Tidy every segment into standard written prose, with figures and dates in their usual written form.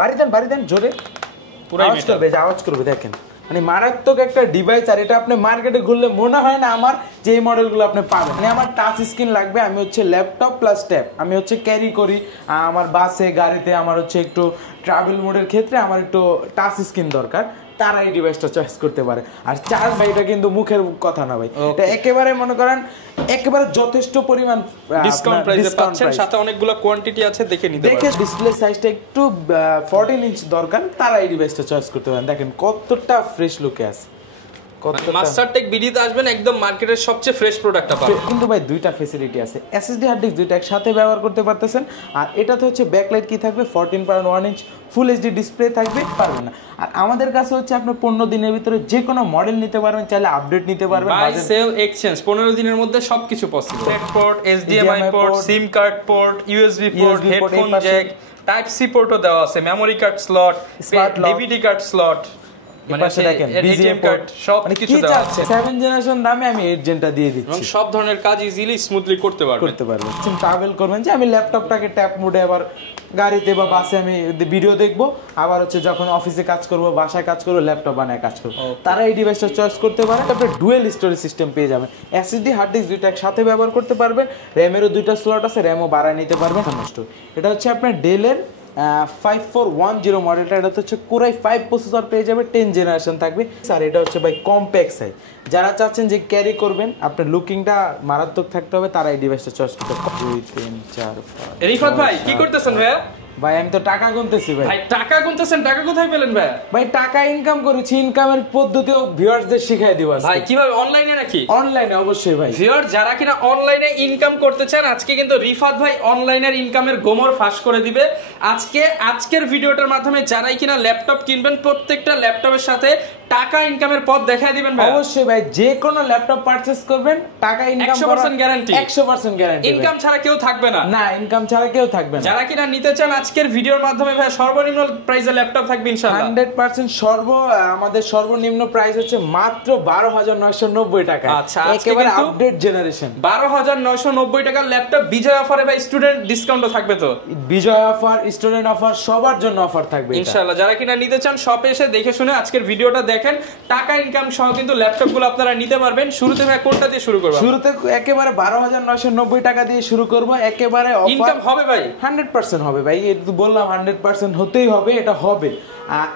বাড়ি দেন জোরে, পুরো আওয়াজ করবে দেখেন, মানে মারাত্মক একটা ডিভাইস। আর এটা আপনি মার্কেটে ঘুরলে মনে হয় না আমার যে এই মডেলগুলো আপনি পাবেন। মানে আমার টাচ স্ক্রিন লাগবে, আমি হচ্ছে ল্যাপটপ প্লাস ট্যাব, আমি হচ্ছে ক্যারি করি আমার বাসে গাড়িতে, আমার হচ্ছে একটু ট্রাভেল মোডের ক্ষেত্রে আমার একটু টাচ স্ক্রিন দরকার, তারা এই ডিভাইসটা চয়েস করতে পারে। আর চার্জ ভাই এটা কিন্তু মুখের কথা না ভাই, এটা একেবারে মনে করেন একেবারে যথেষ্ট পরিমাণ ডিসকাউন্ট প্রাইসে পাচ্ছেন, সাথে অনেকগুলো কোয়ান্টিটি আছে, দেখে নিতে পারেন। দেখে ডিসপ্লে সাইজটা একটু 14 ইঞ্চ দরকার, তারা এই ডিভাইসটা চয়েস করতে পারেন। দেখেন কতটা ফ্রেশ লুকে আছে। মাস্টারটেক বিডিতে আসবেন, একদম মার্কেটের সবচেয়ে ফ্রেশ প্রোডাক্টটা পাবেন। কিন্তু ভাই দুইটা ফ্যাসিলিটি আছে, এসএসডি হার্ড ডিস্ক দুইটা একসাথে ব্যবহার করতে পারতেছেন। আর এটাতে হচ্ছে ব্যাকলাইট কি থাকবে, 14.1 ইঞ্চ ফুল এইচডি ডিসপ্লে থাকবে, পারবেন না। আর আমাদের কাছে হচ্ছে আপনি 15 দিনের ভিতরে যে কোনো মডেল নিতে পারবেন, চাইলে আপডেট নিতে পারবেন। বাই সেল এক্সচেঞ্জ 15 দিনের মধ্যে সবকিছু possible. Set port, HDMI port, SIM card port, USB port, headphone jack, type C পোর্টও দেওয়া আছে, memory card slot, DVD card slot, মানে দেখেন বিজিএম কার্ড সব কিছু দেওয়া আছে। 7 জেনারেশন দামে আমি 8 জেনটা দিয়ে দিচ্ছি, এবং সব ধরনের কাজ ইজিলি স্মুথলি করতে পারবেন। ট্রাভেল করবেন যে আমি ল্যাপটপটাকে ট্যাপ মোডে আবার গাড়িতে বা বাসে আমি ভিডিও দেখবো, আবার হচ্ছে যখন অফিসে কাজ করব, বাসায় কাজ করবো, ল্যাপটপ বানায় কাজ করবো, তারা এই ডিভাইসটা চয়েস করতে পারে। তারপরে ডুয়েল স্টোরেজ সিস্টেম পেয়ে যাবেন, এসএসডি হার্ড ডিস্ক দুইটা একসাথে ব্যবহার করতে পারবেন, র্যামেরও দুইটা স্লট আছে, র্যামও বাড়ায় নিতে পারবেন। এটা হচ্ছে আপনার ডেলের 5410 মডেলটা, এটা হচ্ছে কোরাই 5 প্রসেসর পেয়ে যাবে, 10 জেনারেশন থাকবে। আর এটা হচ্ছে ভাই কম্প্যাক্ট সাইজ, যারা চাচ্ছেন যে ক্যারি করবেন, আপনার লুকিংটা মারাত্মক থাকতে হবে, তারা এই ডিভাইসটা চয়েস করতে পারবে। 2 3 4 5। রিফাত ভাই কি করতেছেন ভাই? ভাই আমি তো টাকা গুনতেছি ভাই। ভাই টাকা গুনতেছেন, টাকা কোথায় পেলেন ভাই? ভাই টাকা ইনকাম করেছি, ইনকামের পদ্ধতিও ভিউয়ারদের শিখাই দিব আজকে। ভাই কিভাবে? অনলাইনে নাকি? অনলাইনে অবশ্যই ভাই। ভিউয়ার যারা কিনা অনলাইনে ইনকাম করতে চান, আজকে কিন্তু রিফাত ভাই অনলাইনের ইনকামের গোমর ফাঁস করে দিবে। আজকের ভিডিওটার মাধ্যমে যারাই কিনা ল্যাপটপ কিনবেন, প্রত্যেকটা ল্যাপটপের সাথে টাকা ইনকামের পথ দেখায় দিবেন ভাই। অবশ্যই ভাই, যে কোনো ল্যাপটপ পারচেজ করবেন, টাকা ইনকাম 100% গ্যারান্টি, 100% গ্যারান্টি। ইনকাম ছাড়া কেউ থাকবে না। না, ইনকাম ছাড়া কেউ থাকবে না। যারা কিনা নিতে চান আজকের ভিডিওর মাধ্যমে ভাই, সর্বনিম্ন প্রাইসে ল্যাপটপ থাকবে ইনশাআল্লাহ 100%। আমাদের সর্বনিম্ন প্রাইস হচ্ছে মাত্র 12,990 টাকা। আচ্ছা, একেবারে আপডেট জেনারেশন 12,990 টাকার ল্যাপটপ। বিজয় অফারে ভাই স্টুডেন্ট ডিসকাউন্টও থাকবে তো? বিজয় অফার, স্টুডেন্ট অফার, সবার জন্য অফার থাকবে ইনশাআল্লাহ। যারা কিনা নিতে চান শপে এসে দেখে শুনে আজকের ভিডিওটা দেখেন, টাকা ইনকাম সহ কিন্তু ল্যাপটপগুলো আপনারা নিতে পারবেন। শুরুতে ভাই কোনটা দিয়ে শুরু করব? শুরুতে একেবারে 12,990 টাকা দিয়ে শুরু করব। একেবারে অফার। ইনকাম হবে ভাই 100% হবে ভাই, এই তো বললাম 100% হতেই হবে, এটা হবে।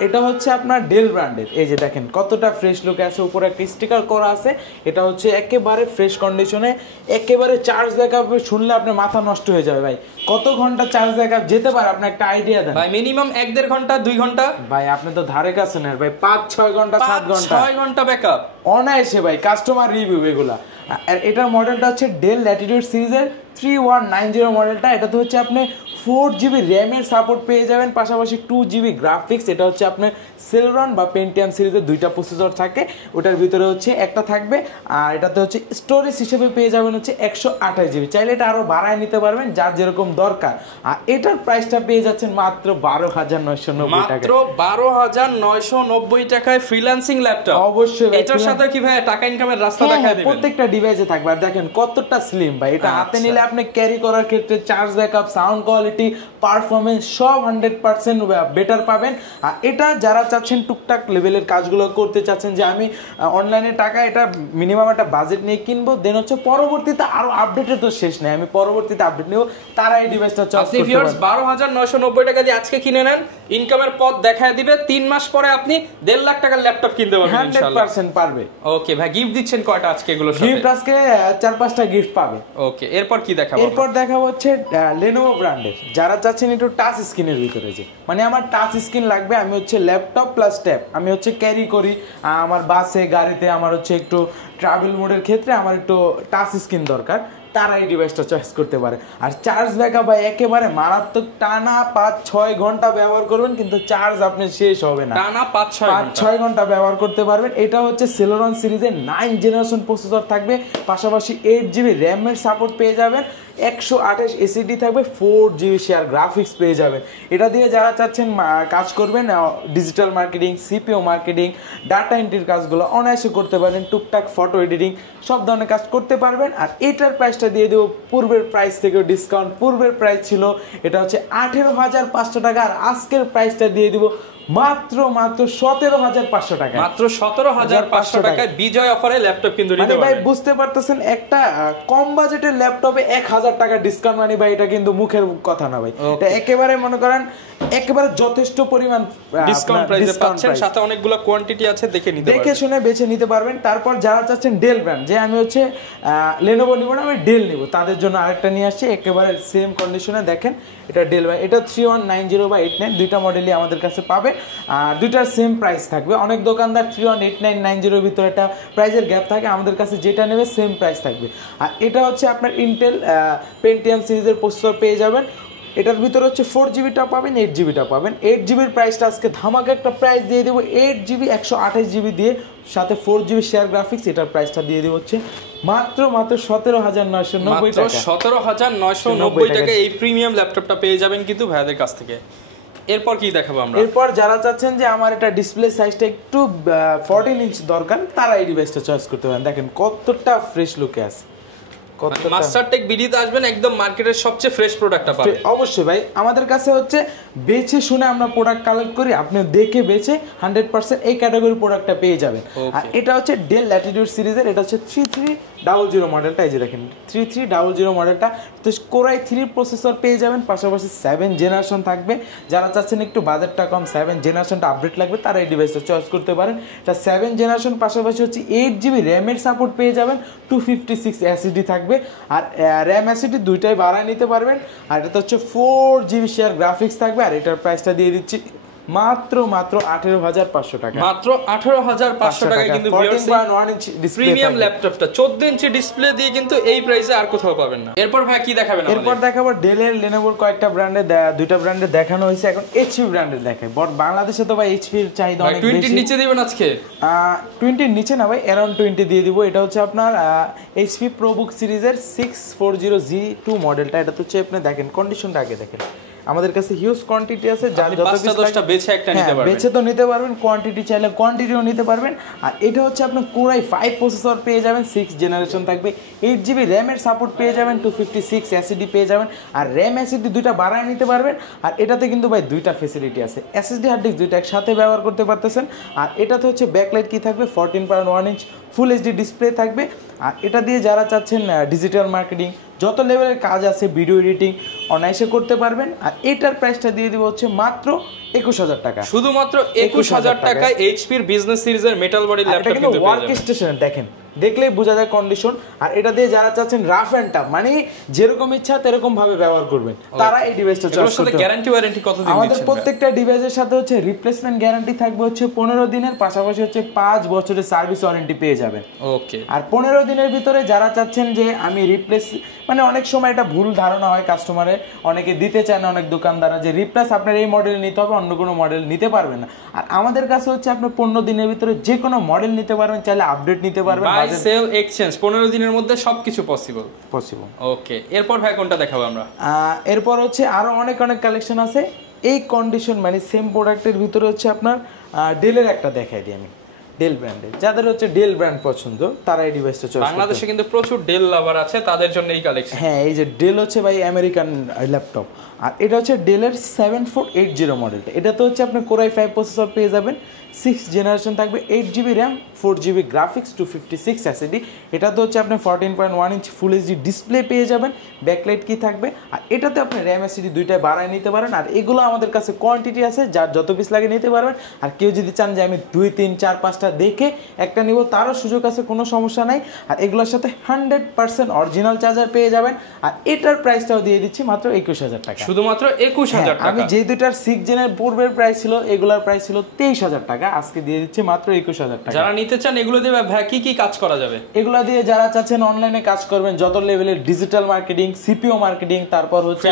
এটা হচ্ছে আপনার ডেল ব্র্যান্ডের, এই যে দেখেন কতটা ফ্রেশ লুক আছে, উপরে একটা স্টিকার করা আছে। এটা হচ্ছে একেবারে ফ্রেশ কন্ডিশনে, একেবারে চার্জ ব্যাকআপ শুনলে আপনার মাথা নষ্ট হয়ে যাবে ভাই। কত ঘন্টা চার্জ ব্যাকআপ যেতে পারে আপনি একটা আইডিয়া দেন ভাই? মিনিমাম 1.5 ঘন্টা 2 ঘন্টা ভাই, আপনি তো ধারে কাছে না ভাই, 5-6 ঘন্টা 7 ঘন্টা 6 ঘন্টা ব্যাকআপ অনায়াসে ভাই, কাস্টমার রিভিউ এগুলা। আর এটার মডেলটা হচ্ছে ডেল ল্যাটিটিউড সিরিজের 3190 মডেলটা। এটাতে হচ্ছে আপনি 4GB র্যামের সাপোর্ট পেয়ে যাবেন, পাশাপাশি 2GB গ্রাফিক্স। এটা হচ্ছে আপনার সেলরন বা পেন্টিয়াম সিরিজের দুইটা প্রসেসর থাকে, ওটার ভিতরে হচ্ছে একটা থাকবে। আর এটাতে হচ্ছে স্টোরেজ হিসেবে পেয়ে যাবেন হচ্ছে 128GB, চাইলে এটা আরও বাড়ায় নিতে পারবেন যার যেরকম দরকার। আর এটার প্রাইসটা পেয়ে যাচ্ছেন মাত্র 12,990 টাকা। মাত্র 12,990 টাকায় ফ্রিল্যান্সিং ল্যাপটপ। অবশ্যই এটার সাথে কি ভাই টাকা ইনকামের রাস্তা দেখায় দিবেন? প্রত্যেকটা ডিভাইসে থাকবে। আর দেখেন কতটা স্লিম ভাই, এটা হাতে নিলে আপনি ক্যারি করার ক্ষেত্রে charge backup, sound quality, performance সব 100% বেটার পাবেন। আর এটা যারা চাচ্ছেন টুকটাক লেভেলের কাজগুলো করতে চাচ্ছেন, যে আমি অনলাইনে টাকা এটা মিনিমাম একটা বাজেট নিয়ে কিনবো, দেন হচ্ছে পরবর্তীতে আরো আপডেটের তো শেষ নেই, আমি পরবর্তীতে আপডেট নেব, তারা এই ডিভাইসটা চয়েস করতে পারেন। 12,990 টাকা দিয়ে আজকে কিনে নেন, ইনকামের পথ দেখায় দিবে। 3 মাস পরে আপনি 1.5 লাখ টাকার ল্যাপটপ কিনতে পারবেন ইনশাআল্লাহ। 100% পারবে। ওকে ভাই, গিফট দিচ্ছেন কয়টা আজকে? এগুলো গিফট আজকে 4-5টা গিফট পাবে। ওকে, এরপর কি দেখাবো? এরপর দেখাবো হচ্ছে Lenovo ব্র্যান্ডের, যারা চাচ্ছেন একটু টাচ স্ক্রিনের ভিতরে, যে মানে আমার টাচ স্ক্রিন লাগবে, আমি হচ্ছে ল্যাপটপ প্লাস ট্যাব, আমি হচ্ছে ক্যারি করি আমার বাসে গাড়িতে, আমার হচ্ছে একটু ট্রাভেল মোডের ক্ষেত্রে আমার একটু টাচ স্ক্রিন দরকার, তারা এই ডিভাইসটা চয়েস করতে পারে। আর চার্জ ব্যাকআপ ভাই একেবারে মারাত্মক, টানা 5-6 ঘন্টা ব্যবহার করবেন কিন্তু চার্জ আপনার শেষ হবে না, টানা 5-6 ঘন্টা ব্যবহার করতে পারবেন। এটা হচ্ছে সেলোরন সিরিজের 9 জেনারেশন প্রসেসর থাকবে, পাশাপাশি 8GB র্যামের সাপোর্ট পেয়ে যাবেন, 128 এসএসডি থাকবে, 4GB শেয়ার গ্রাফিক্স পেয়ে যাবেন। এটা দিয়ে যারা চাচ্ছেন কাজ করবেন digital marketing, CPO marketing, data এন্ট্রির কাজগুলো অনায়াসে করতে পারেন, টুকটাক ফটো এডিটিং সব ধরনের কাজ করতে পারবেন। আর এটার প্রাইসটা দিয়ে দেবো পূর্বের প্রাইস থেকে ডিসকাউন্ট। পূর্বের প্রাইস ছিল এটা হচ্ছে 18,500 টাকা, আর আজকের প্রাইসটা দিয়ে দিব মাত্র 17,500 টাকা। মাত্র 17,500 টাকায় বিজয় অফারে ল্যাপটপ কিন্তু নিতে পারবেন। ভাই বুঝতে পারতেছেন, একটা কম বাজেটের ল্যাপটপে 1000 টাকা ডিসকাউন্ট মানে ভাই এটা কিন্তু মুখের কথা না ভাই, এটা একেবারে মনে করেন একেবারে যথেষ্ট পরিমাণ ডিসকাউন্ট প্রাইসে পাচ্ছেন, সাথে অনেকগুলো কোয়ান্টিটি আছে, দেখে শুনে বেছে নিতে পারবেন। তারপর যারা চাচ্ছেন ডেল ব্র্যান্ড, যে আমি হচ্ছে লেনোভো নিব না, আমি ডেল নিব, তাদের জন্য আরেকটা নিয়ে আসছি একেবারে সেম কন্ডিশনে। দেখেন এটা ডেল ব্র্যান্ড, এটা 3190/89 দুইটা মডেলই আমাদের কাছে পাবে, আর দুইটার সেম প্রাইস থাকবে। অনেক দোকানদার 318990 ভিতরে একটা প্রাইসের গ্যাপ থাকে, আমাদের কাছে যেটা নেবে সেম প্রাইস থাকবে। আর এটা হচ্ছে আপনার ইন্টেল পেন্টিয়াম সিরিজের প্রসেসর পেয়ে যাবেন। এটার ভিতরে হচ্ছে 4GBটা পাবেন, 8GBটা পাবেন। 8GBর প্রাইসটা আজকে ধামাকা একটা প্রাইস দিয়ে দেবো, 8GB 128GB দিয়ে, সাথে 4GB শেয়ার গ্রাফিক্স। এটার প্রাইসটা দিয়ে দেবো হচ্ছে মাত্র 17,990 টাকা। 17,990 টাকা এই প্রিমিয়াম ল্যাপটপটা পেয়ে যাবেন কিন্তু ভাইয়াদের কাছ থেকে। এরপর কি দেখাবো আমরা? এরপর যারা চাচ্ছেন যে আমার এটা ডিসপ্লে সাইজটা একটু 14 ইঞ্চ দরকার, তারা এই ডিভাইসটা চয়েস করতে পারেন। দেখেন কতটা ফ্রেশ লুকে আছে। মাস্টারটেক বিডিতে আসবেন, একদম মার্কেটের সবচেয়ে ফ্রেশ প্রোডাক্টটা পাবেন। অবশ্যই ভাই, আমাদের কাছে হচ্ছে বেছে শুনে আমরা প্রোডাক্ট কালেক্ট করি, আপনি দেখে বেছে 100% এই ক্যাটাগরি প্রোডাক্টটা পেয়ে যাবেন। আর এটা হচ্ছে ডেল ল্যাটিটিউড সিরিজের, এটা হচ্ছে 3300 মডেলটা। এই যে দেখেন 3300 মডেলটা, তো কোরাই 3 প্রসেসর পেয়ে যাবেন, পাশাপাশি 7 জেনারেশন থাকবে। যারা চাচ্ছেন একটু বাজেটটা কম, 7 জেনারেশনটা আপডেট লাগবে, তারা এই ডিভাইসটা চয়েস করতে পারেন। এটা 7 জেনারেশন, পাশাপাশি হচ্ছে 8GB র্যামের সাপোর্ট পেয়ে যাবেন, 256 এসএসডি থাকবে, আর র্যাম এসএসডি দুইটাই বাড়ায় নিতে পারবেন। আর এটা হচ্ছে 4GB শেয়ার গ্রাফিক্স থাকবে, আর এটার প্রাইসটা দিয়ে দিচ্ছি মাত্র 18,500 টাকা। মাত্র 18,500 টাকা কিন্তু প্রিমিয়াম ল্যাপটপটা 14 ইঞ্চি ডিসপ্লে দিয়ে কিন্তু এই প্রাইসে আর কোথাও পাবেন না। এরপর ভাই কি দেখাবেন? এরপর দেখাবো ডেলের, লেনোভোর কয়েকটা ব্র্যান্ডের, দুইটা ব্র্যান্ডের দেখানো হয়েছে, এখন এইচপি ব্র্যান্ডের দেখাই। বাংলাদেশে তো ভাই এইচপি এর চাহিদা অনেক বেশি। 20 এর নিচে দিবেন আজকে? 20 এর নিচে না ভাই, अराउंड 20 দিয়ে দিব। এটা হচ্ছে আপনার এইচপি প্রোবুক সিরিজের 640G2 মডেলটা। এটা তো হচ্ছে আপনি দেখেন কন্ডিশনটা আগে দেখেন, আমাদের কাছে হিউজ কোয়ান্টিটি আছে, যার যত কিছু 5-10টা বেছে একটা নিতে পারবেন, বেছে তো নিতে পারবেন, কোয়ান্টিটি চাইলে কোয়ান্টিটিও নিতে পারবেন। আর এটা হচ্ছে আপনার কোরাই 5 প্রসেসর পেয়ে যাবেন, 6 জেনারেশন থাকবে, 8GB র্যামের সাপোর্ট পেয়ে যাবেন, 256 এসএসডি পেয়ে যাবেন, আর র্যাম এসএসডি দুইটা বাড়ায় নিতে পারবেন। আর এটাতে কিন্তু ভাই দুইটা ফ্যাসিলিটি আছে, এসএসডি হার্ড ডিস্ক দুইটা একসাথে ব্যবহার করতে পারতেছেন। আর এটাতে হচ্ছে ব্যাকলাইট কি থাকবে, 14.1 ইঞ্চ ফুল এইচডি ডিসপ্লে থাকবে। আর এটা দিয়ে যারা চাচ্ছেন ডিজিটাল মার্কেটিং, যত লেভেলের কাজ আছে, ভিডিও এডিটিং অনায়াসে করতে পারবেন। আর এটার প্রাইসটা দিয়ে দিব হচ্ছে মাত্র 21,000 টাকা। শুধুমাত্র 21,000 টাকায় এইচপির বিজনেস সিরিজের মেটাল বডি ল্যাপটপ কিন্তু ওয়ার্ক স্টেশন দেখেন, দেখলেই বোঝা যায় কন্ডিশন। আর এটা দিয়ে যারা চাচ্ছেন রাফ এন্ড টাফ, মানে যেরকম ইচ্ছা তেরকম ভাবে ব্যবহার করবেন, তারা এই ডিভাইসটা চয়েস করতে পারেন। গ্যারান্টি ওয়ারেন্টি কত দিন দিচ্ছেন? আমাদের প্রত্যেকটা ডিভাইসের সাথে হচ্ছে রিপ্লেসমেন্ট গ্যারান্টি থাকবে হচ্ছে 15 দিনের, পাশাপাশি হচ্ছে 5 বছরের সার্ভিস ওয়ারেন্টি পেয়ে যাবেন। ওকে। আর 15 দিনের ভিতরে যারা চাচ্ছেন যে আমি রিপ্লেস, মানে অনেক সময় এটা ভুল ধারণা হয় কাস্টমারের, অনেকে দিতে চায় না, অনেক দোকানদাররা যে রিপ্লেস আপনার এই মডেল নিতে হবে, অন্য কোনো মডেল নিতে পারবে না। আর আমাদের কাছে হচ্ছে আপনি 15 দিনের ভিতরে যে কোনো মডেল নিতে পারবেন, চাইলে আপডেট নিতে পারবেন। বাই সেল এক্সচেঞ্জ 15 দিনের মধ্যে সবকিছু পসিবল। ওকে। এরপর ভাই কোনটা দেখাবো আমরা? এরপর হচ্ছে আরো অনেক কালেকশন আছে এই কন্ডিশন, মানে সেম প্রোডাক্টের ভিতরে হচ্ছে আপনার ডেলের একটা দেখাই দিই আমি, ডেল ব্র্যান্ডের। যাদের হচ্ছে ডেল ব্র্যান্ড পছন্দ, তারা এই ডিভাইসটা চয়েস করতে। বাংলাদেশে কিন্তু প্রচুর ডেল লাভার আছে, তাদের জন্য এই কালেকশন। হ্যাঁ, এই যে ডেল হচ্ছে ভাই আমেরিকান ল্যাপটপ। আর এটা হচ্ছে ডেলের 7480 মডেলটা। এটা তো হচ্ছে আপনি কোরাই 5 প্রসেসর পেয়ে যাবেন, 6 জেনারেশন থাকবে, 8GB RAM, 4GB graphics, 256 SSD. এটা তো হচ্ছে আপনি 14.1 ইঞ্চ ফুল এইচডি ডিসপ্লে পেয়ে যাবেন, ব্যাকলাইট কি থাকবে। আর এটাতে আপনি র্যাম এসএসডি দুইটাই বাড়ায় নিতে পারেন। আর এগুলো আমাদের কাছে কোয়ান্টিটি আছে, যার যত পিস লাগে নিতে পারবেন। আর কেউ যদি চান যে আমি 2, 3, 4, 5টা দেখে একটা নিব, তারও সুযোগ আছে, কোনো সমস্যা নাই। আর এগুলোর সাথে 100% অরিজিনাল চার্জার পেয়ে যাবেন। আর এটার প্রাইসটাও দিয়ে দিচ্ছি মাত্র 21,000 টাকা। শুধুমাত্র 21000 টাকা। আমি যে দুটার 6 জেনের পূর্বের প্রাইস ছিল, এগুলার প্রাইস ছিল 23000 টাকা, আজকে দিয়ে দিচ্ছি মাত্র 21000 টাকা। যারা নিতে চান এগুলো দিয়ে ভাই কি কি কাজ করা যাবে? এগুলা দিয়ে যারা চাচ্ছেন অনলাইনে কাজ করবেন, যত লেভেলের ডিজিটাল মার্কেটিং, সিপিও মার্কেটিং, তারপর হচ্ছে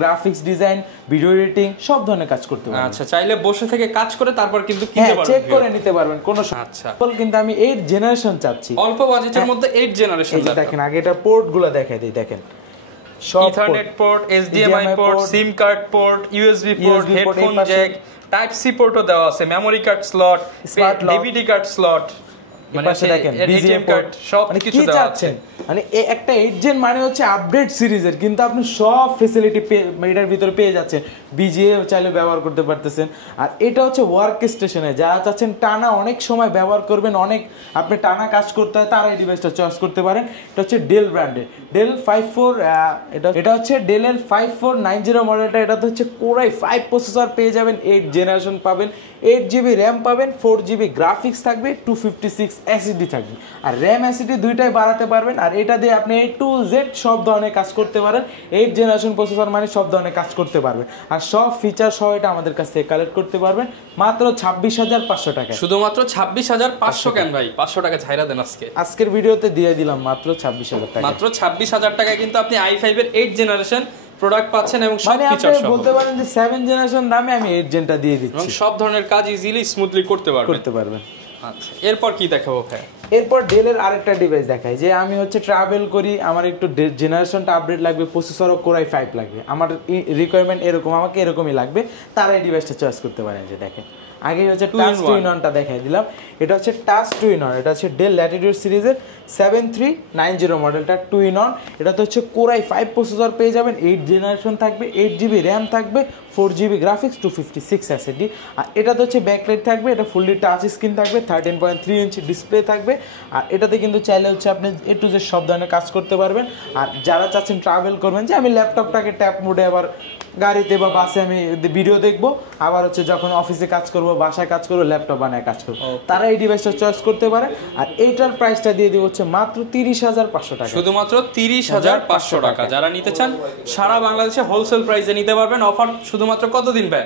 গ্রাফিক্স ডিজাইন, ভিডিও এডিটিং, সব ধরনের কাজ করতে পারবেন। আচ্ছা, চাইলে বসে থেকে কাজ করে তারপর কিন্তু কিনতে পারবেন, চেক করে নিতে পারবেন কোনো। আচ্ছা, কিন্তু আমি 8 জেনারেশন চাচ্ছি, অল্প বাজেটের মধ্যে 8 জেনারেশন। দেখেন আগে এটা পোর্টগুলো দেখাই দিই, দেখেন সব ethernet port, HDMI port, SIM card port, USB port, headphone jack, type C পোর্টও দেওয়া আছে, memory card slot, DVD card slot, মানে দেখেন এটিএম কার্ড সব কিছু দেওয়া আছে। মানে একটা 8 জেন মানে হচ্ছে আপডেট সিরিজের, কিন্তু আপনি সব ফ্যাসিলিটি এটার ভিতরে পেয়ে যাচ্ছেন। বিজিএ চাইলে ব্যবহার করতে পারতেছেন। আর এটা হচ্ছে ওয়ার্ক স্টেশনে যারা চাচ্ছেন টানা অনেক সময় ব্যবহার করবেন, অনেক আপনি টানা কাজ করতে হয়, তারা এই ডিভাইসটা চয়েস করতে পারেন। এটা হচ্ছে ডেল ব্র্যান্ডের ডেল 54, এটা হচ্ছে ডেলের 5490 মডেলটা। এটাতে হচ্ছে কোরাই 5 প্রসেসর পেয়ে যাবেন, 8 জেনারেশন পাবেন, 8GB র্যাম পাবেন, 4GB গ্রাফিক্স থাকবে, 256 এসএসডি থাকবে। আর র্যাম এসএসডি দুইটাই বাড়াতে পারবেন। আর এটা দিয়ে আপনি A to Z সব ধরনের কাজ করতে পারেন। 8 জেনারেশন প্রসেসর মানে সব ধরনের কাজ করতে পারবেন। আর সব ফিচার সহ এটা আমাদের কাছ থেকে কালেক্ট করতে পারবেন মাত্র 26500 টাকা। শুধুমাত্র 26500 কেন ভাই? 500 টাকা ছাইরা দেন আজকের ভিডিওতে দিয়ে দিলাম মাত্র 26000 টাকা। মাত্র 26000 টাকায় কিন্তু আপনি i5 এর 8 জেনারেশন প্রোডাক্ট পাচ্ছেন এবং সব ফিচার সহ। বলতে পারেন যে 7 জেনারেশন দামে আমি 8 জেনটা দিয়ে দিচ্ছি এবং সব ধরনের কাজ ইজিলি স্মুথলি করতে পারবেন। আচ্ছা, এরপর কি দেখাবো ভাই? এরপর ডেলের আরেকটা ডিভাইস দেখাই, যে আমি হচ্ছে ট্রাভেল করি, আমার একটু জেনারেশনটা আপডেট লাগবে, প্রসেসরও কোরাই 5 লাগবে, আমার রিকোয়ারমেন্ট এরকম, আমাকে এরকমই লাগবে, তারা এই ডিভাইসটা চয়েস করতে পারেন। যে দেখেন আগে হচ্ছে টাচ 2-in-1টা দেখাই দিলাম। এটা হচ্ছে টাচ 2-in-1, এটা হচ্ছে ডেল ল্যাটিটিউড সিরিজের 7390 মডেলটা 2-in-1। এটাতে হচ্ছে কোরাই 5 প্রসেসর পেয়ে যাবেন, 8 জেনারেশন থাকবে, 8GB র্যাম থাকবে, 4GB গ্রাফিক্স, 256 এসএসডি। আর এটাতে হচ্ছে ব্যাকলাইট থাকবে, এটা ফুললি টাচ স্ক্রিন থাকবে, 13.3 ইঞ্চি ডিসপ্লে থাকবে। আর এটাতে কিন্তু চাইলে হচ্ছে আপনি A to Z সব ধরনের কাজ করতে পারবেন। আর যারা চাচ্ছেন ট্রাভেল করবেন, যে আমি ল্যাপটপটাকে ট্যাপ মোডে আবার গাড়িতে বা বাসে আমি ভিডিও দেখবো, আবার হচ্ছে যখন অফিসে কাজ করব, বাসায় কাজ করবো, ল্যাপটপ বানায় কাজ করবো, তারা এই ডিভাইসটা চয়েস করতে পারে। আর এইটার প্রাইসটা দিয়ে দিব হচ্ছে মাত্র 30500 টাকা। শুধুমাত্র 30500 টাকা। যারা নিতে চান সারা বাংলাদেশে হোলসেল প্রাইসে নিতে পারবেন। অফার শুধুমাত্র কতদিন ভাই?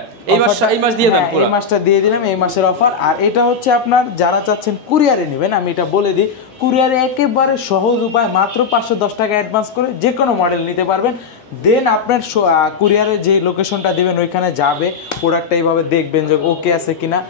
এই মাস দিয়ে দেন পুরো। এই মাসটা দিয়ে দিলাম, এই মাসের অফার। আর এটা হচ্ছে আপনার যারা চাচ্ছেন কুরিয়ারে নেবেন, আমি এটা বলে দিই, কুরিয়ারে একেবারে সহজ উপায়, মাত্র 510 টাকা অ্যাডভান্স করে যে কোনো মডেল নিতে পারবেন। দেন আপনার কুরিয়ারে যে লোকেশনটা দেবেন ওইখানে যাবে, প্রোডাক্টটা এইভাবে দেখবেন যে ওকে আছে কিনা,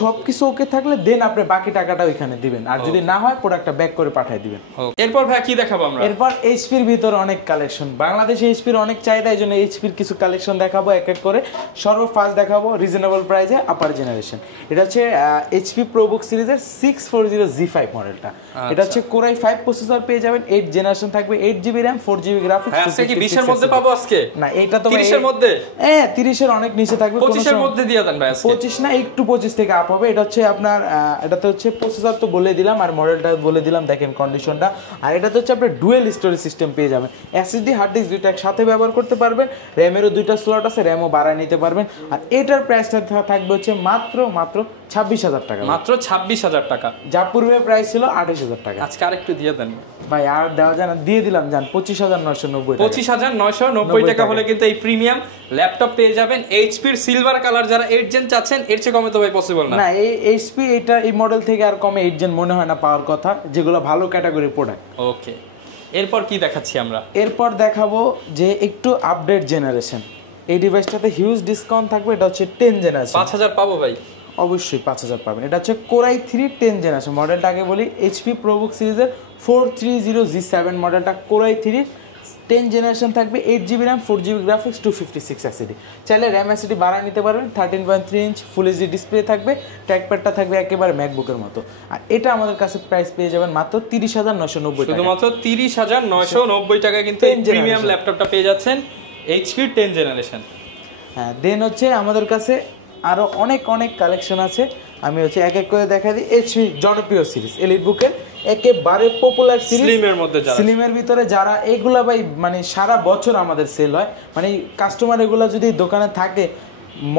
সবকিছু ওকে থাকলে দেন আপনি বাকি টাকাটা ওইখানে দিবেন। আর যদি না হয় প্রোডাক্টটা ব্যাক করে পাঠিয়ে দিবেন। এরপর ভাই কি দেখাবো আমরা? এরপর এইচপির ভিতরে অনেক কালেকশন, বাংলাদেশে এইচপির অনেক চাহিদা, এই জন্য এইচপির কিছু কালেকশন দেখাবো এক এক করে। সর্বফার্স্ট দেখাবো রিজনেবল প্রাইসে আপার জেনারেশন। এটা হচ্ছে এইচপি প্রোবুক সিরিজের 640G5 মডেলটা। এটা হচ্ছে কোরাই 5 প্রসেসর পেয়ে যাবেন, 8 জেনারেশন থাকবে, 8GB র্যাম, 4GB গ্রাফিক্স। আজকে কি 20 এর মধ্যে পাবো আজকে? না, এটা তো 30 এর মধ্যে। 30 এর অনেক নিচে থাকবে, 25 এর মধ্যে দিয়ে দেন ভাই আজকে। 25 না, একটু 25 থেকে আপ হবে। এটা হচ্ছে আপনার এটাতে হচ্ছে প্রসেসর তো বলে দিলাম, আর মডেলটা বলে দিলাম, দেখেন কন্ডিশনটা। আর এটাতে হচ্ছে আপনি ডুয়েল স্টোরেজ সিস্টেম পেয়ে যাবেন, এসএসডি হার্ড ডিস্ক দুইটা একসাথে ব্যবহার করতে পারবেন, র্যামেরও দুইটা স্লট আছে, র্যামও বাড়ায় নিতে পারবেন। আর এটার প্রাইসটা থাকবে হচ্ছে মাত্র 26000 টাকা। মাত্র 26000 টাকা, যা পূর্বে প্রাইস ছিল 28000 টাকা। আজকে আরেকটু দিয়ে দেন ভাই, আর দেওয়া যায় না, দিয়ে দিলাম জান 25990 টাকা। 25990 টাকা হলে কিন্তু এই প্রিমিয়াম ল্যাপটপ পেয়ে যাবেন। এইচপির সিলভার কালার যারা 8 জেন চাচ্ছেন, এর চেয়ে কমে তো ভাই পসিবল না। না, এই এইচপি এটা এই মডেল থেকে আর কমে 8 জেন মনে হয় না পাওয়ার কথা, যেগুলো ভালো ক্যাটাগরির প্রোডাক্ট। ওকে, এরপর কি দেখাচ্ছি আমরা? এরপর দেখাবো যে একটু আপডেট জেনারেশন, এই ডিভাইসটাতে হিউজ ডিসকাউন্ট থাকবে। এটা হচ্ছে 10 জেনারেশন। 5000 পাবো ভাই? অবশ্যই 5000 পাবেন। এটা হচ্ছে কোরাই 3 10 জেনারেশন মডেলটা। আগে বলি এইচপি প্রোবুক সিরিজের 430G7 মডেলটা, কোরাই 3 10 জেনারেশন থাকবে, 8GB RAM, 4GB graphics, 256 SSD. চাইলে র্যাম এসএসডি বাড়ায় নিতে পারবেন। 13.3 ইঞ্চ ফুল এইচডি ডিসপ্লে থাকবে, ট্র্যাকপ্যাডটা থাকবে একেবারে ম্যাকবুকের মতো। আর এটা আমাদের কাছে প্রাইস পেয়ে যাবেন মাত্র 30990 টাকা। শুধুমাত্র 30990 টাকা কিন্তু এই প্রিমিয়াম ল্যাপটপটা পেয়ে যাচ্ছেন এইচপি 10 জেনারেশন। হ্যাঁ, দেন হচ্ছে আমাদের কাছে আরো অনেক কালেকশন আছে, আমি হচ্ছে এক এক করে দেখা দিই। এইচপি জনপ্রিয় সিরিজ এলিটবুকের একেবারে পপুলার সিরিজ, স্লিমের মধ্যে যারা, স্লিমের ভিতরে যারা, এগুলা ভাই মানে সারা বছর আমাদের সেল হয়, মানে কাস্টমার এগুলা যদি দোকানে থাকে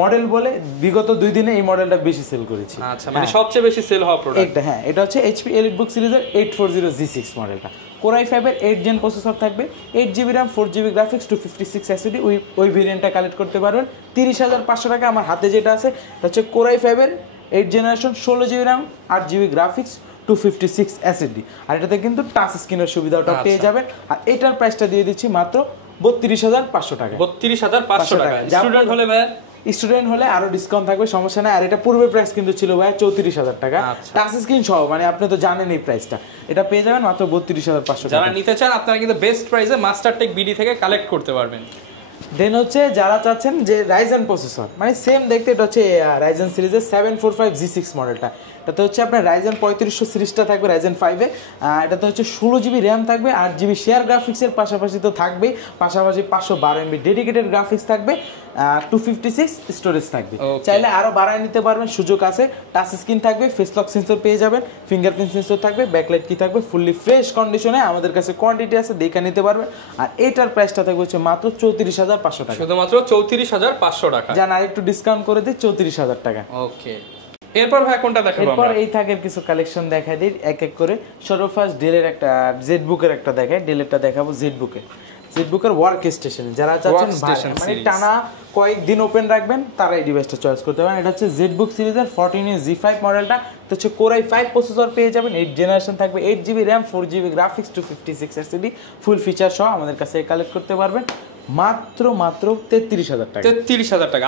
মডেল বলে বিগত 2 দিনে এই মডেলটা বেশি সেল করেছি। আচ্ছা, মানে সবচেয়ে বেশি সেল হওয়া প্রোডাক্ট এটা। হ্যাঁ, এটা হচ্ছে এইচপি এলিটবুক সিরিজের 840G6 মডেলটা, Core i5 এর 8 জেন প্রসেসর থাকবে, 8GB RAM 4GB graphics 256 SSD, ওই ভেরিয়েন্টটা কালেক্ট করতে পারবেন 30,500 টাকা। আমার হাতে যেটা আছে এটা হচ্ছে Core i5 এর 8 generation 16GB RAM 8GB graphics 256 SSD, আর এটাতে কিন্তু টাচ স্ক্রিনের সুবিধাটা পেয়ে যাবেন। আর এটার প্রাইসটা দিয়ে দিচ্ছি মাত্র 32,500 টাকা। 32,500 টাকা। স্টুডেন্ট হলে ভাই, স্টুডেন্ট হলে আরো ডিসকাউন্ট থাকবে, সমস্যা নাই। আর এটা পূর্বের প্রাইস কিন্তু ছিল ভাই 34,000 টাকা, টাচ স্ক্রিন সহ, মানে আপনি তো জানেন এই প্রাইসটা, এটা পেয়ে যাবেন মাত্র 32,500 টাকা। যারা নিতে চান আপনারা কিন্তু বেস্ট প্রাইসে মাস্টারটেক বিডি থেকে কালেক্ট করতে পারবেন। দেন হচ্ছে যারা চাচ্ছেন যে রাইজেন প্রসেসর, মানে সেম দেখতে, এটা হচ্ছে রাইজেন সিরিজের 745G6 মডেলটা, এটাতে হচ্ছে আপনার রাইজেন 3500 সিরিজটা থাকবে রাইজেন 5-এ, এটাতে হচ্ছে 16GB র্যাম থাকবে, 8GB শেয়ার গ্রাফিক্সের পাশাপাশি তো থাকবেই, পাশাপাশি 512MB ডেডিকেটেড গ্রাফিক্স থাকবে, 256 স্টোরেজ থাকবে। চাইলে আরও বাড়ায় নিতে পারবেন, সুযোগ আছে। টাচ স্ক্রিন থাকবে, ফেস লক সেন্সর পেয়ে যাবেন, ফিঙ্গারপ্রিন্ট সেন্সর থাকবে, ব্যাকলাইট কি থাকবে, ফুললি ফ্রেশ কন্ডিশনে আমাদের কাছে কোয়ান্টিটি আছে, দেখে নিতে পারবেন। আর এটার প্রাইসটা থাকবে হচ্ছে মাত্র 34,500 টাকা, শুধুমাত্র 34,500 টাকা। জান আরেকটু ডিসকাউন্ট করে দিই 34,000 টাকা। ওকে, এরপর ভাই কোনটা দেখাবো আমরা? এরপর এই থাকের কিছু কালেকশন দেখাই দিই এক এক করে। সর্বফার্স্ট ডেলের একটা জেডবুকের একটা দেখাই, ডেলেরটা দেখাবো জেডবুকের ওয়ার্ক স্টেশন। যারা চাচ্ছেন মানে টানা কয়েকদিন ওপেন রাখবেন তারা এই ডিভাইসটা চয়েস করতে পারেন। এটা হচ্ছে জেডবুক সিরিজের 14G5 মডেলটা, এটা হচ্ছে Core i5 প্রসেসর পেয়ে যাবেন, 8 জেনারেশন থাকবে, 8GB RAM 4GB graphics 256 SSD, ফুল ফিচার সহ আমাদের কাছে কালেক্ট করতে পারবেন মাত্র 33,000 টাকা। 33,000 টাকা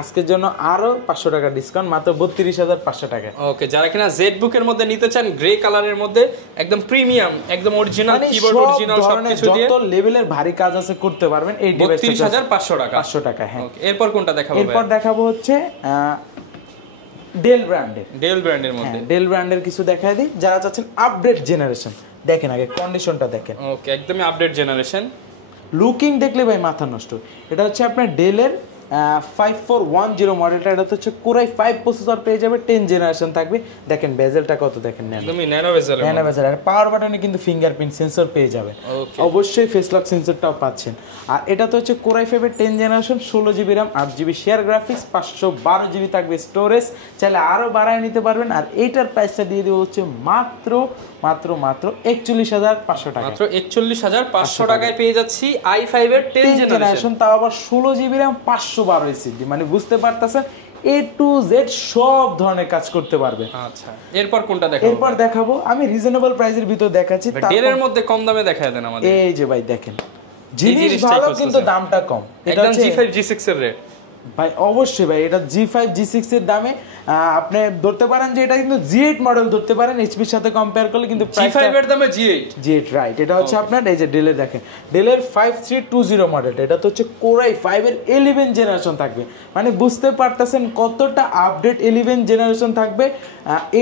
আজকের জন্য আরো 500 টাকা ডিসকাউন্ট, মাত্র 32,500 টাকা। ওকে, যারা কিনা জেডবুকের মধ্যে নিতে চান, গ্রে কালারের মধ্যে একদম প্রিমিয়াম, একদম অরিজিনাল কিবোর্ড, অরিজিনাল সবকিছু দিয়ে যত লেভেলের ভারী কাজ আছে করতে পারবেন এই ডিভাইসটা 32,500 টাকা। 500 টাকা, হ্যাঁ। ওকে, এরপর কোনটা দেখাবো? এরপর দেখাবো হচ্ছে ডেল ব্র্যান্ডের মধ্যে ডেল ব্র্যান্ডের কিছু দেখাই দিই। যারা চাচ্ছেন আপডেট জেনারেশন, দেখেন আগে কন্ডিশনটা দেখেন। ওকে, একদমই আপডেট জেনারেশন, লুকিং দেখলে ভাই মাথা নষ্ট। এটা হচ্ছে আপনার ডেলের 5410 মডেলটা, এটা হচ্ছে Core i5 প্রসেসর পেয়ে যাবে, 10 জেনারেশন থাকবে। দেখেন বেজেলটা কত, দেখেন একদমই ন্যানো বেজেল, আর পাওয়ার বাটনে কিন্তু ফিঙ্গারপ্রিন্ট সেন্সর পেয়ে যাবেন, অবশ্যই ফেস লক সেন্সরটাও পাচ্ছেন। আর এটা তো হচ্ছে Core i5 এর 10 generation, 16GB RAM 8GB share graphics 512GB থাকবে স্টোরেজ, চাইলে আরো বাড়ায় নিতে পারবেন। আর এইটার প্রাইসটা দিয়ে দেবো হচ্ছে মাত্র 41,500 টাকা। মাত্র 41,500 টাকায় পেয়ে যাচ্ছি i5 এর 10 জেনারেশন, তাও আবার 16GB RAM 512 SSD, মানে বুঝতে পারতেছেন A to Z সব ধরনের কাজ করতে পারবে। আচ্ছা, এরপর কোনটা দেখাবো? এরপর দেখাবো আমি রিজনেবল প্রাইসের ভিতর দেখাচ্ছি, ডেলের মধ্যে কম দামে দেখায় দেন আমাদের। এই যে ভাই দেখেন, জিনিস ভালো কিন্তু দামটা কম। এটা হচ্ছে G5 G6 এর রেট ভাই, অবশ্যই ভাই, এটা G5 G6 এর দামে আপনি ধরতে পারেন যে এটা কিন্তু G8 মডেল ধরতে পারেন এইচপির সাথে কম্পেয়ার করলে, কিন্তু G5 এর দামে G8 রাইট। এটা হচ্ছে আপনার এই যে ডেলের দেখেন, ডেলের 5320 মডেলটা, এটা তো হচ্ছে Core i5 এর 11 জেনারেশন থাকবে, মানে বুঝতে পারতেছেন কতটা আপডেট 11 জেনারেশন থাকবে।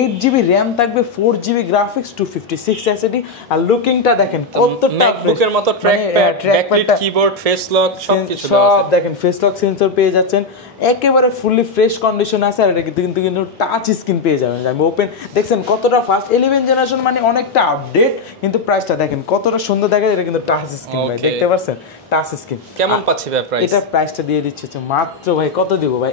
8GB RAM থাকবে, 4GB গ্রাফিক্স 256 SSD, আর লুকিংটা দেখেন কতটা ম্যাকবুকের মতো trackpad, backlight keyboard, face lock সবকিছু দেওয়া আছে। দেখেন ফেস লক সেন্সর পেয়ে যাচ্ছেন, একেবারে ফুললি ফ্রেশ কন্ডিশন আছে। আর এটা কিন্তু টাচ স্ক্রিন পেয়ে যাবেন, আমি ওপেন দেখছেন কতটা ফাস্ট, 11 জেনারেশন মানে অনেকটা আপডেট। কিন্তু প্রাইসটা দেখেন কতটা সুন্দর দেখা যায়, এটা কিন্তু টাচ স্ক্রিন ভাই, দেখতে পাচ্ছেন টাচ স্ক্রিন। কেমন পাচ্ছি ভাই প্রাইস? এটা প্রাইসটা দিয়ে দিচ্ছে মাত্র ভাই, কত দিব ভাই?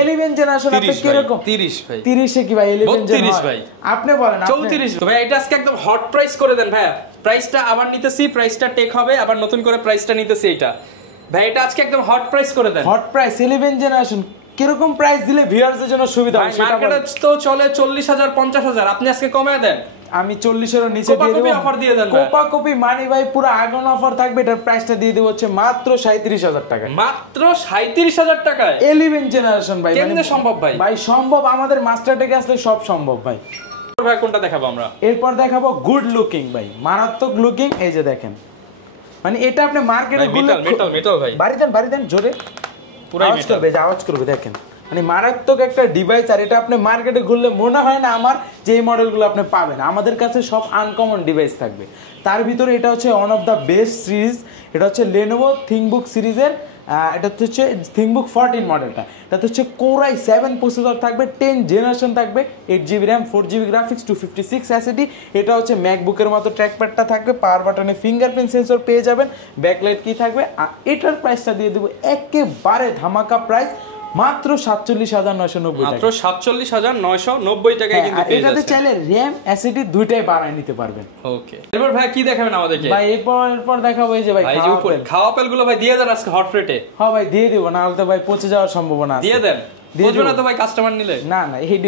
11 জেনারেশন আপনি কি রকম? 30 ভাই, 30 এ কি ভাই 11 জেনারেশন ভাই? আপনি বলেন 34 ভাই, এটা আজকে একদম হট প্রাইস করে দেন ভাই। প্রাইসটা আবার নিতেছি, প্রাইসটা টেক হবে, আবার নতুন করে প্রাইসটা নিতেছি এটা ভাই, এটা আজকে একদম হট প্রাইস করে দেন। হট প্রাইস 11 জেনারেশন, কিরকম প্রাইস দিলে ভিউয়ারদের জন্য সুবিধা হবে? মার্কেটে তো চলে 40,000 50,000, আপনি আজকে কমায় দেন। আমি 40-এর নিচে দিয়ে দেব, অফার দিয়ে দেন। কোপা কপি মানি ভাই, পুরো আগুন অফার থাকবে। এটার প্রাইসটা দিয়ে দেব হচ্ছে মাত্র 37,000 টাকা। মাত্র 37,000 টাকায় 11 জেনারেশন ভাই, কেমনে সম্ভব ভাই? ভাই সম্ভব, আমাদের মাস্টার টেকে আসলে সব সম্ভব ভাই। ভাই কোনটা দেখাবো আমরা? এরপর দেখাবো গুড লুকিং ভাই, মারাত্মক লুকিং। এই যে দেখেন, মানে এটা আপনি মার্কেটে মেটাল ভাই, বাড়ি দেন জোরে, পুরো আওয়াজ করবে দেখেন, মানে মারাত্মক একটা ডিভাইস। আর এটা আপনি মার্কেটে ঘুরলে মনে হয় না আমার যে এই মডেলগুলো আপনি পাবেন, আমাদের কাছে সব আনকমন ডিভাইস থাকবে। তার ভিতরে এটা হচ্ছে one of the best series, এটা হচ্ছে Lenovo ThinkBook সিরিজের, এটা হচ্ছে ThinkBook 14 মডেলটা। এটা হচ্ছে Core i7 প্রসেসর থাকবে, 10 জেনারেশন থাকবে, 8GB RAM 4GB graphics 256 SSD। এটা হচ্ছে ম্যাকবুকের মতো ট্র্যাকপ্যাডটা থাকবে, পাওয়ার বাটনে ফিঙ্গারপ্রিন্ট সেন্সর পেয়ে যাবেন, ব্যাকলাইট কি থাকবে। আর এটার প্রাইসটা দিয়ে দেবো একেবারে ধামাকা প্রাইস মাত্র 47,990 মাত্র 47,990 টাকায় কিন্তু পেয়ে এটাতে যাচ্ছেন। চাইলে RAM SSD দুইটাই বাড়ায় নিতে পারবেন। ওকে, এরপর ভাই কি দেখাবেন আমাদেরকে? ভাই এরপর দেখাবো এই যে ভাই ভাই যে উপরে খাওয়া আপেলগুলো ভাই দিয়ে দেন আজকে হট রেটে। হ্যাঁ ভাই দিয়ে দিব, না হলে তো ভাই পচে যাওয়ার সম্ভাবনা আছে। দিয়ে দেন, বুঝবে না তো ভাই কাস্টমার নিলে। না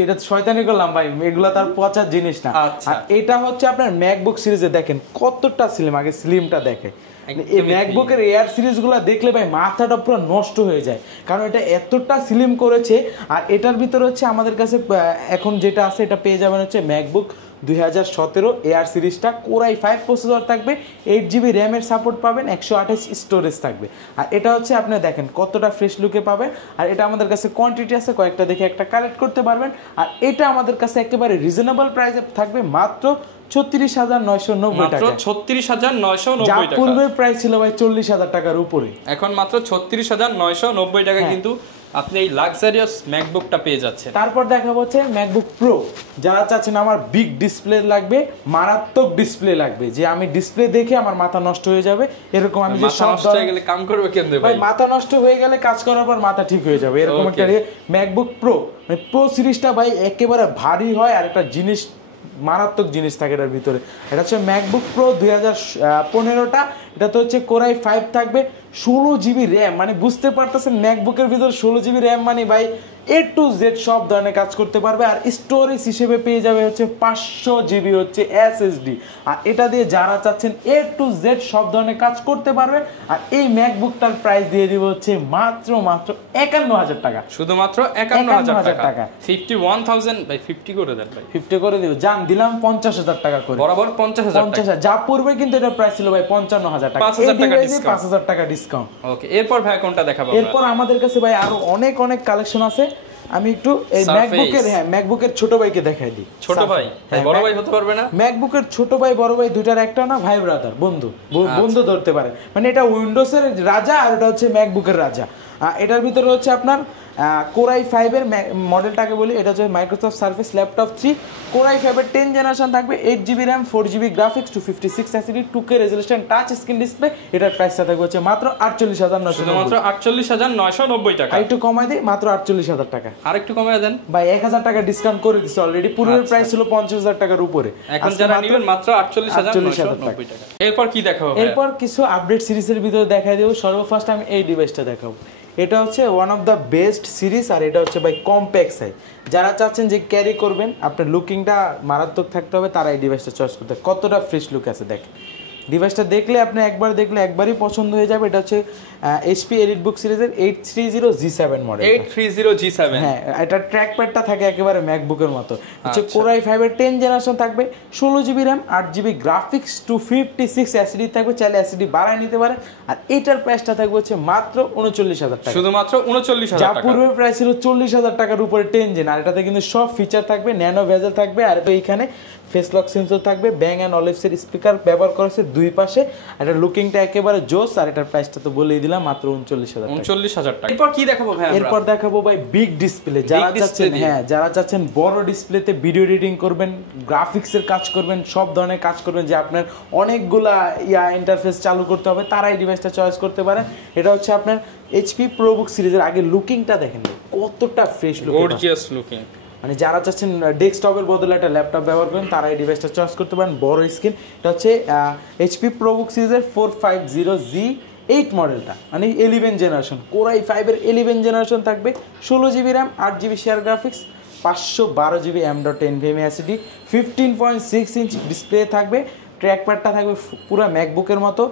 এটা শয়তানি করলাম ভাই, এগুলা তার পচার জিনিস না। আচ্ছা। আর এটা হচ্ছে আপনার ম্যাকবুক সিরিজে দেখেন কতটা স্লিম, আগে স্লিমটা দেখে। এই ম্যাকবুকের এয়ার সিরিজগুলো দেখলে ভাই মাথাটা পুরো নষ্ট হয়ে যায়, কারণ এটা এতটা স্লিম করেছে। আর এটার ভিতরে হচ্ছে আমাদের কাছে এখন যেটা আছে এটা পেয়ে যাবেন হচ্ছে ম্যাকবুক 2017 এয়ার সিরিজটা, কোরাই 5 প্রসেসর থাকবে, 8GB র্যামের সাপোর্ট পাবেন, 128 স্টোরেজ থাকবে। আর এটা হচ্ছে আপনি দেখেন কতটা ফ্রেশ লুকে পাবেন। আর এটা আমাদের কাছে কোয়ান্টিটি আছে, কয়েকটা দেখে একটা কালেক্ট করতে পারবেন। আর এটা আমাদের কাছে একেবারে রিজনেবল প্রাইসে থাকবে মাত্র 36,990 টাকা। 36,990 যা টাকা। পূর্বে প্রাইস ছিল ভাই 40,000 টাকার উপরে, এখন মাত্র 36,990 টাকা কিন্তু আপনি এই লাক্সারিয়াস ম্যাকবুকটা পেয়ে যাচ্ছেন। তারপর দেখাবো হচ্ছে ম্যাকবুক প্রো। যারা চাচ্ছেন আমার বিগ ডিসপ্লে লাগবে, মারাত্মক ডিসপ্লে লাগবে, যে আমি ডিসপ্লে দেখে আমার মাথা নষ্ট হয়ে যাবে এরকম, আমি যে সব নষ্ট হয়ে গেলে কাম করবে কেমনে ভাই, ভাই? মাথা নষ্ট হয়ে গেলে কাজ করার পর মাথা ঠিক হয়ে যাবে এরকম একটা ম্যাকবুক প্রো। মানে প্রো সিরিজটা ভাই একেবারে ভারী হয়, আর একটা জিনিস মারাত্মক জিনিস থাকে এটার ভিতরে। এটা হচ্ছে ম্যাকবুক প্রো 2015টা, এটা তো হচ্ছে কোরাই 5 থাকবে, 16GB র্যাম। মানে বুঝতে পারতেছেন ম্যাকবুকের ভিতরে 16GB র্যাম মানে ভাই A to Z সব ধরনের কাজ করতে পারবে। আর স্টোরেজ হিসেবে পেয়ে যাবে হচ্ছে 500GB হচ্ছে SSD। আর এটা দিয়ে যারা চাচ্ছেন A to Z সব ধরনের কাজ করতে পারবে। আর এই ম্যাকবুকটার প্রাইস দিয়ে দিব হচ্ছে মাত্র 51,000 টাকা, শুধুমাত্র 51,000 টাকা। টাকা। 51,000 ভাই 50 করে দেন ভাই। 50 করে দিব, জান দিলাম 50,000 টাকা করে, বরাবর 50,000 টাকা। 50,000 যা পূর্বে কিন্তু এটার প্রাইস ছিল ভাই 55,000 টাকা, 5,000 টাকা ডিসকাউন্ট, 5,000 টাকা ডিসকাউন্ট। ওকে, এরপর ভাই কোনটা দেখাবো? এরপর আমাদের কাছে ভাই আরো অনেক কালেকশন আছে। আমি একটু এই ম্যাকবুকের ছোট ভাইকে দেখাই দিই। ছোট ভাই বড় ভাই হতে পারবে না? ম্যাকবুকের ছোট ভাই বড় ভাই দুইটার একটা না, ভাই ব্রাদার, বন্ধু ধরতে পারে। মানে এটা উইন্ডোজের রাজা আর এটা হচ্ছে ম্যাকবুকের রাজা। এটার ভিতরে হচ্ছে আপনার কোরাই 5 এর মডেলটাকে বলি, এটা হচ্ছে মাইক্রোসফট সার্ফেস ল্যাপটপ 3 কোরাই 5 এর 10 জেনারেশন থাকবে, 8GB RAM, 4GB graphics, 256 SSD, 2K resolution, touch screen display. এটার প্রাইসটা থাকবে হচ্ছে মাত্র 48,990, মাত্র 48,990 টাকা। আর একটু কমাই দিই, মাত্র 48,000 টাকা। আর একটু কমায় দেন ভাই, 1,000 টাকা ডিসকাউন্ট করে দিচ্ছি অলরেডি। পূর্বের প্রাইস ছিল 50,000 টাকার উপরে, এখন যারা নেবেন মাত্র 48,990 টাকা। এরপর কি দেখাবো? এরপর কিছু আপডেট সিরিজের ভিতরে দেখাই দেব। সর্বফার্স্ট আমি এই ডিভাইসটা দেখাবো। এটা হচ্ছে one of the best series, আর এটা হচ্ছে ভাই কম্প্যাক্ট সাইজ। যারা চাচ্ছেন যে ক্যারি করবেন, আপনার লুকিংটা মারাত্মক থাকতে হবে, তারা এই ডিভাইসটা চয়েস করতে হবে। কতটা ফ্রেশ লুক আছে দেখেন, ডিভাইসটা দেখলে আপনি একবার দেখলে একবারই পছন্দ হয়ে যাবে। এটা হচ্ছে HP এলিটবুক সিরিজের 830G7 মডেল। 830G7, হ্যাঁ, এটা ট্র্যাক প্যাডটা থাকে একেবারে ম্যাকবুকের মতো। হচ্ছে কোরাই 5 এর 10 জেনারেশন থাকবে, 16GB RAM, 8GB graphics, 256 SSD থাকবে, চাইলে SSD বাড়ায় নিতে পারে। আর এটার প্রাইসটা থাকবে হচ্ছে মাত্র 39,000 টাকা, শুধুমাত্র 39,000 টাকা। পূর্বের প্রাইস ছিল 40,000 টাকার উপরে 10 জেন। আর এটাতে কিন্তু সব ফিচার থাকবে, ন্যানো ভেজেল থাকবে, আর এইখানে ফেস লক সেন্সর থাকবে, ব্যাং অ্যান্ড অলিভসের স্পিকার ব্যবহার করেছে দুই পাশে। এটা লুকিংটা একেবারে জোস। আর এটার প্রাইসটা তো বলেই দিলাম, মাত্র 39,000 টাকা। এরপর কি দেখাবো ভাই? এরপর দেখাবো ভাই বিগ ডিসপ্লে। যারা চাচ্ছেন বড় ডিসপ্লেতে ভিডিও এডিটিং করবেন, গ্রাফিক্সের কাজ করবেন, সব ধরনের কাজ করবেন, যে আপনার অনেকগুলা ইন্টারফেস চালু করতে হবে, তারা এই ডিভাইসটা চয়েস করতে পারেন। এটা হচ্ছে আপনার HP ProBook সিরিজের। আগে লুকিংটা দেখেন কতটা ফ্রেশ লুক, গর্জিয়াস লুকিং। মানে যারা চাচ্ছেন ডেস্কটপের বদলে একটা ল্যাপটপ ব্যবহার করেন, তারা এই ডিভাইসটা চয়েস করতে পারেন। বড় স্ক্রিন। এটা হচ্ছে HP ProBook সিরিজের 450G8 মডেলটা, মানে 11 জেনারেশন। কোরাই 5 এর 11 জেনারেশন থাকবে, 16GB RAM, 8GB share graphics, 512GB M.2 SSD, 15.6 inch display থাকবে। ট্র্যাক প্যাডটা থাকবে পুরো ম্যাকবুকের মতো।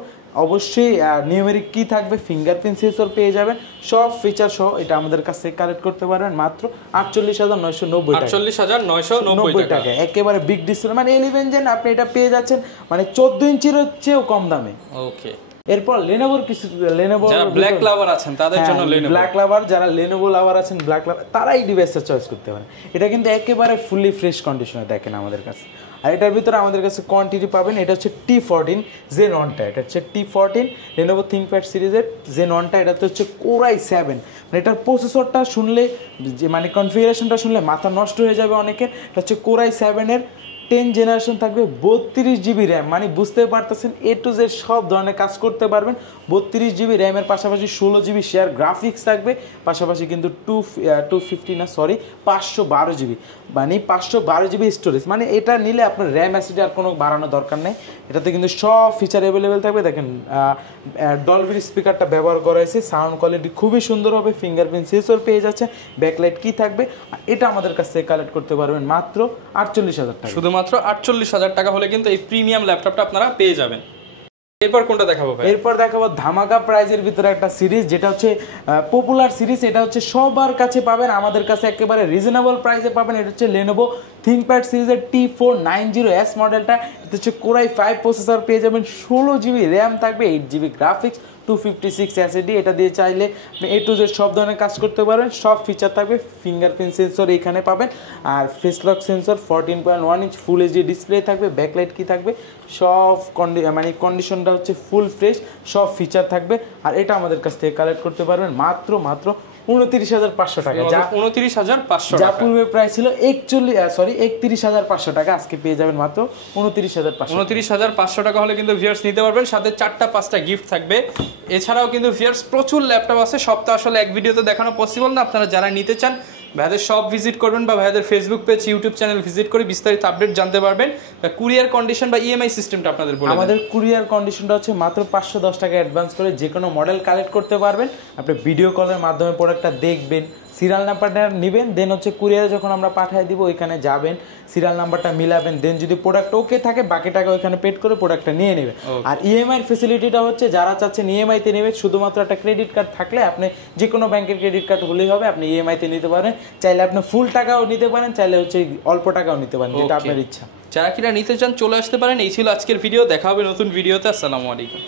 অবশ্যই নিউমেরিক কি থাকবে, ফিঙ্গারপ্রিন্ট সেন্সর পেয়ে যাবেন, সব ফিচার সহ এটা আমাদের কাছ থেকে কালেক্ট করতে পারবেন মাত্র 48,990 টাকা। 48,990 টাকা, একেবারে বিগ ডিসপ্লে। মানে 11 জেন আপনি এটা পেয়ে যাচ্ছেন মানে 14 ইঞ্চির চেয়েও কম দামে। ওকে, এরপর লেনোভোর কিছু, লেনোভো যারা ব্ল্যাক লাভার আছেন তাদের জন্য লেনোভো। ব্ল্যাক লাভার, যারা লেনোভো লাভার আছেন, ব্ল্যাক লাভার, তারা এই ডিভাইসটা চয়েস করতে পারেন। এটা কিন্তু একেবারে ফুললি ফ্রেশ কন্ডিশনে দেখেন আমাদের কাছে। আর এটার ভিতরে আমাদের কাছে কোয়ান্টিটি পাবেন। এটা হচ্ছে T14 Zen 1টা, এটা হচ্ছে T14 লেনোভো থিংকপ্যাড সিরিজের Zen 1টা। এটাতে হচ্ছে কোরাই 7। মানে এটার প্রসেসরটা শুনলে, যে মানে কনফিগারেশনটা শুনলে মাথা নষ্ট হয়ে যাবে অনেকের। এটা হচ্ছে কোরাই 7 এর 10 জেনারেশন থাকবে, 32 জিবি র্যাম, মানে বুঝতে পারতেছেন এ টু জেড সব ধরনের কাজ করতে পারবেন। 32 জিবি র্যামের পাশাপাশি 16 জিবি শেয়ার গ্রাফিক্স থাকবে, পাশাপাশি কিন্তু 512 জিবি, মানে 512 জিবি স্টোরেজ। মানে এটা নিলে আপনার র্যাম অ্যাসিডি আর কোনো বাড়ানোর দরকার নেই, এটাতে কিন্তু সব ফিচার অ্যাভেলেবেল থাকবে। দেখেন ডলবির স্পিকারটা ব্যবহার করা হয়েছে, সাউন্ড কোয়ালিটি খুবই সুন্দর হবে, ফিঙ্গারপ্রিন্ট সেন্সর পেয়ে যাচ্ছে, ব্যাকলাইট কি থাকবে। এটা আমাদের কাছ থেকে কালেক্ট করতে পারবেন মাত্র 48,000 টাকা। শুধুমাত্র 48,000 টাকা হলে কিন্তু এই প্রিমিয়াম ল্যাপটপটা আপনারা পেয়ে যাবেন। এরপর কোনটা দেখাবো ভাই? এরপর দেখাবো ধামাকা প্রাইজের ভিতরে একটা সিরিজ, যেটা হচ্ছে পপুলার সিরিজ। এটা হচ্ছে সবার কাছে পাবেন, আমাদের কাছে একেবারে রিজনেবল প্রাইসে পাবেন। এটা হচ্ছে Lenovo ThinkPad সিরিজের T490S মডেলটা। এটা হচ্ছে Core i5 প্রসেসর পেয়ে যাবেন, 16 জিবি র্যাম থাকবে, 8 জিবি গ্রাফিক্স, 256 SSD। এটা দিয়ে চাইলে আপনি A to Z সব ধরনের কাজ করতে পারবেন, সব ফিচার থাকবে। ফিঙ্গারপ্রিন্ট সেন্সর এখানে পাবেন, আর face lock sensor, 14.1 inch full HD display থাকবে, ব্যাকলাইট কি থাকবে, সব মানে কন্ডিশনটা হচ্ছে ফুল ফ্রেশ, সব ফিচার থাকবে। আর এটা আমাদের কাছ থেকে কালেক্ট করতে পারবেন মাত্র 29,500 টাকা, যা 29,500 যা টাকা। পূর্বে প্রাইস ছিল 31,500 টাকা, আজকে পেয়ে যাবেন মাত্র 29,500। 29,500 টাকা হলে কিন্তু ভিউয়ার্স নিতে পারবেন, সাথে 4টা-5টা গিফট থাকবে। এছাড়াও কিন্তু ভিউয়ার্স প্রচুর ল্যাপটপ আছে, সব তো আসলে এক ভিডিওতে দেখানো পসিবল না। আপনারা যারা নিতে চান ভাইয়াদের শপ ভিজিট করবেন বা ভাইয়াদের Facebook page, YouTube channel visit করে বিস্তারিত আপডেট জানতে পারবেন। কুরিয়ার কন্ডিশন বা ইএমআই সিস্টেমটা আপনাদের বলে আমাদের কুরিয়ার কন্ডিশনটা হচ্ছে মাত্র 510 টাকা অ্যাডভান্স করে যে কোনো মডেল কালেক্ট করতে পারবেন। আপনি ভিডিও কলের মাধ্যমে প্রোডাক্টটা দেখবেন, সিরিয়াল নাম্বারটা নেবেন, দেন হচ্ছে কুরিয়ারে যখন আমরা পাঠিয়ে দিব ওইখানে যাবেন, সিরিয়াল নাম্বারটা মিলাবেন, দেন যদি প্রোডাক্ট ওকে থাকে বাকি টাকা ওইখানে পেড করে প্রোডাক্টটা নিয়ে নেবেন। আর ইএমআই এর ফ্যাসিলিটিটা হচ্ছে যারা চাচ্ছেন ইএমআই তে নেবেন, শুধুমাত্র একটা ক্রেডিট কার্ড থাকলে আপনি যে কোনো ব্যাংকের ক্রেডিট কার্ড হলেই হবে, আপনি ইএমআই তে নিতে পারেন। চাইলে আপনি ফুল টাকাও নিতে পারেন, চাইলে হচ্ছে অল্প টাকাও নিতে পারেন, যেটা আপনার ইচ্ছা। যারা কিনা নিতে চান চলে আসতে পারেন। এই ছিল আজকের ভিডিও, দেখা হবে নতুন ভিডিওতে। আসসালামু আলাইকুম।